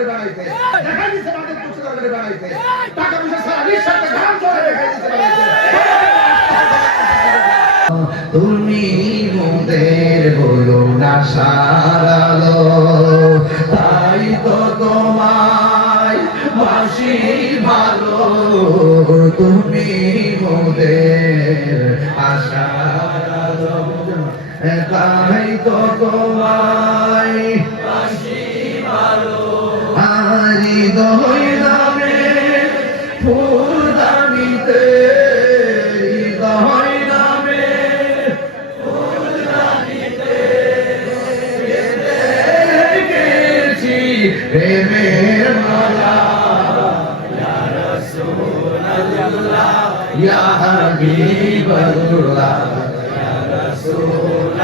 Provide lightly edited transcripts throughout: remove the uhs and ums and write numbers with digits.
তরকারি বানাইতে, দেখা দিছে মাছের কুচি তরকারি বানাইতে, টাকা পয়সা সারা নিঃস্বার্থে ঘাম ঝরে দেখাই দিছে বানাইতে। তুমি মোদের হলো না সারালো, তাই তো তোমায় বাসি ভালো, তুমি মোদের আশার আলো, তাই তো তোমায় বাসি ভালো। আরি দই নামে ফুল দানিতে, দই নামে ফুল দানিতে গেছি প্রেমের মালা, ইয়া রাসূলুল্লাহ ইয়া হাবিবাল্লাহ, ইয়া রাসূলুল্লাহ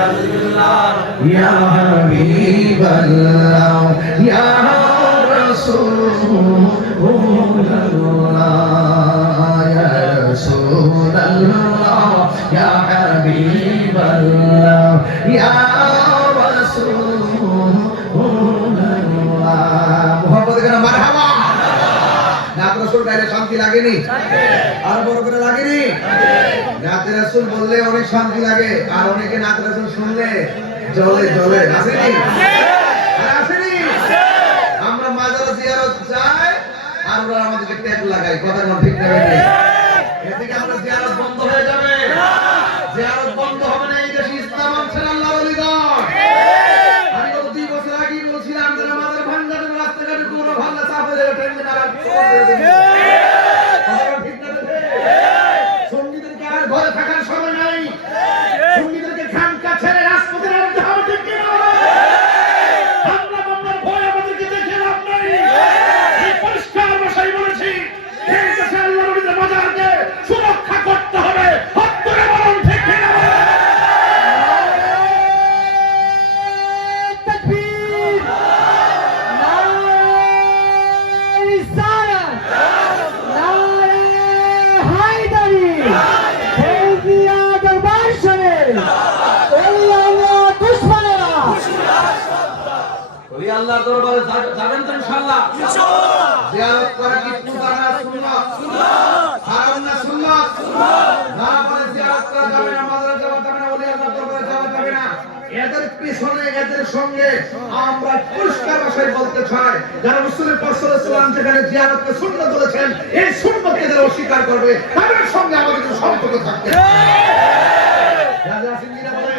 ইয়া হাবিবাল্লাহ, ইয়া রাসূলুল্লাহ ইয়া রাসূলুল্লাহ ইয়া হাবিবাল্লাহ, ইয়া রাসূলুল্লাহ। মুহাম্মদ কেন মারহাবা। নাত রাসূল গাইলে শান্তি লাগেনি? আর বড় করে লাগেনি? নাত রাসূল বললে অনেক শান্তি লাগে, আর অনেকে নাত রাসূল শুনলে জ্বলে জ্বলে। আসেনি? আসেনি? আমরা মাজার জিয়ারত যাই আর ওরা আমাদেরকে ট্যাগ লাগায়, কথা কোন ঠিক না? এতে কি আমরা জিয়ারত বন্ধ হয়ে যাবে? জিয়ারত বন্ধ হবে না। এই দেশে ইসলাম আনছেন আল্লাহর ওলিগণ। আমি গত 2 বছর আগেই বলছিলাম যারা মাজার ভাঙার রাস্তাঘাটে পুরো ভাঙা চাপ হয়ে যাবে, ট্রেন না ঠিক না? সঙ্গীদেরকে আর ঘরে থাকার সময় নাই, সঙ্গীদেরকে খানকা ছেড়ে রাজপথে নামতে হবে, ঠিক কি না? আমরা বাংলার ভয় আমাদেরকে দেখে লাভ নাই। এই পরিষ্কার ভাষায় বলেছি, এই দেশে আল্লাহর ওলিদের মাজারকে সুরক্ষা করতে হবে। হত্তরে বলুন, ঠিক কি না? তাকবীর, নারে রিসালাত, নারে হায়দারি, ফৌজিয়া দরবার শরীফ, আল্লাহ দুশমনেরা। ওই আল্লাহর দরবারে যাবেন তো ইনশাআল্লাহ? ইনশাআল্লাহ। জিয়ারত করা কি পূজা না সুন্নাত? সুন্নাত। হারাম না সুন্নাত? সুন্নাত। না বলে জিয়ারত করা যাবে না, মাজারে যাওয়া যাবে না, ওলি আল্লাহর দরবারে যাওয়া যাবে না। এদের পিছনে এদের সঙ্গে আমরা পরিষ্কার ভাষায় বলতে চাই, যারা রাসূলের পাক সাল্লাল্লাহু আলাইহি ওয়াসাল্লাম যেখানে জিয়ারতকে সুন্নাত বলেছেন, এই সুন্নাতকে যারা অস্বীকার করবে তাদের সঙ্গে আমাদের কোনো সম্পর্ক থাকবে না। রাজা সিংহীরা বলে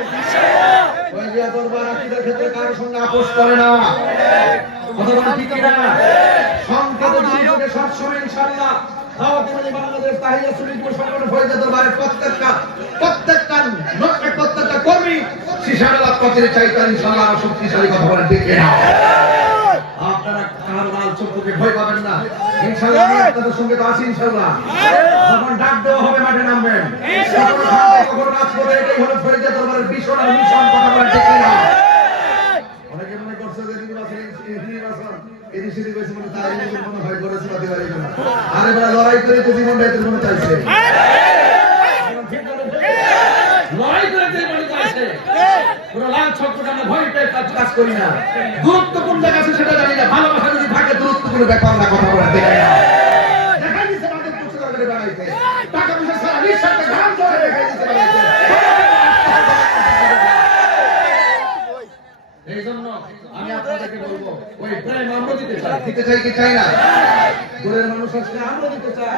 ওই জিয়া দরবার আকীদার ক্ষেত্রে কারোর সঙ্গে আপোষ করে না। কথা বলা ঠিক কি না? সংখ্যাতে যুগে সবসময় ইনশাআল্লাহ দাওয়াত মানে বাংলাদেশ তাহিয়া সুন্নাত সংগঠন ফয়জা দরবারের প্রত্যেকটা কর্মী শিশারাত করতে চাইতেন ইনশাআল্লাহ শক্তিশালী। কথা বলেন ঠিক কি না? আপনারা কারো লাল চক্ষুকে ভয় পাবেন না ইনশাআল্লাহ। আমি আপনাদের সঙ্গে তো আছি ইনশাআল্লাহ। যখন ডাক দেওয়া হবে মাঠে নামবেন ইনশাআল্লাহ। কখন কাজ করে এটাই হলো ফয়জা দরবারের ভীষণ আর মিশন। কথা বলেন ঠিক কি না? অনেকে মনে করছে যে নির্বাচন এদিক সেদিক হয়েছে মানে তাই মনে হয় করেছে বাদে বাড়ি না। আরে বড় লড়াই করে তো জীবনটা এত মনে চাইছে, লড়াই করে জীবন চাইছে। পুরো লাল চক্ষুটা আমরা ভয় পেয়ে কাজ করি না। গুরুত্বপূর্ণ কাছে সেটা জানি না। ভালোবাসা যদি থাকে গুরুত্বপূর্ণ ব্যাপার না। কথা বলা ঠিক না? দেখা দিছে মাছের কুচি তরকারি বানাইতে, টাকা পয়সা সারা নিঃস্বার্থে ঘাম ঝরে দেখাই দিছে বানাইতে। এই জন্য আমি আপনাদেরকে বলবো ওই প্রেম আমরা দিতে চাই কি চাই না? দূরের মানুষ আজকে আমরা দিতে চাই।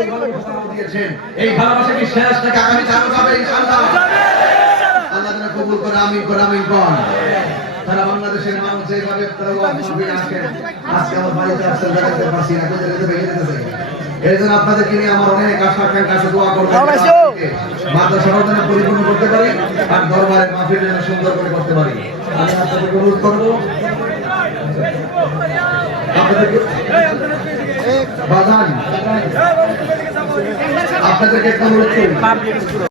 এই ভালোবাসা আমরা দিয়েছেন, এই ভালোবাসা কি শেষ নাকি আগামী চালু হবে ইনশাআল্লাহ? আল্লাহ যেন কবুল করে, আমিন করে, আমিন কোন। সারা বাংলাদেশের মানুষ যেভাবে মাহফিলে আসেন, আজকে আমার বাড়িতে আসছেন, বেড়াতে পারছি না, কোথায় যেতে ভেঙে যেতেছে। এই জন্য আপনাদেরকে নিয়ে আমার অনেক আশা আকাঙ্ক্ষা আছে, দোয়া করবেন মাদ্রাসার যেন পরিপূর্ণ করতে পারি আর দরবারের মাহফিল যেন সুন্দর করে করতে পারি। আমি আপনাদেরকে অনুরোধ করবো, আপনাদেরকে একটা অনুরোধ করি।